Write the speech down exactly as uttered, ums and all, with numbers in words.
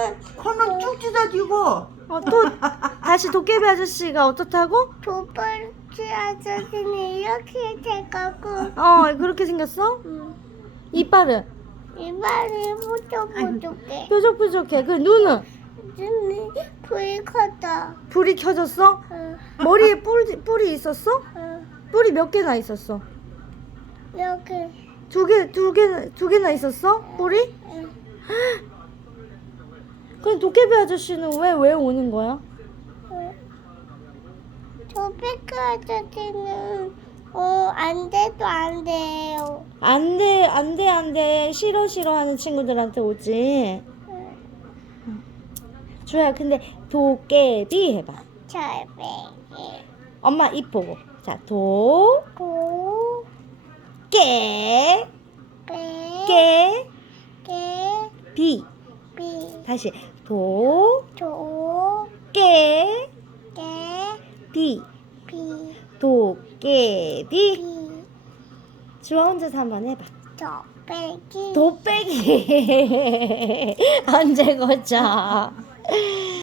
코는 쭉 찢어지고. 어, 또 다시 도깨비 아저씨가 어떻다고? 도벌지 아저씨는 이렇게 돼가고 어, 그렇게 생겼어? 응. 이빨은 이빨이 부족부족해. 뾰족뾰족해. 그 눈은 눈이 불이 커다. 불이 켜졌어? 응. 머리에 뿔, 뿔이 있었어? 응. 뿔이 몇 개나 있었어? 여기. 두 개, 두 개, 두 개나 있었어? 뿔이? 응. 그럼 도깨비 아저씨는 왜, 왜 오는 거야? 응. 도배크 아저씨는 어, 안 돼도 안 돼요. 안 돼, 안 돼, 안 돼. 싫어, 싫어 하는 친구들한테 오지. 응. 주야, 근데 도깨비 해봐. 절배기. 엄마 입 보고. 자, 도, 고. 깨, 배. 깨, 개. 비. 비. 다시. 도, 조. 깨, 개. 비. 비. 도깨비. 비. 주아 혼자서 한번 해봐. 절배기. 도빼기. 언제 고쳐?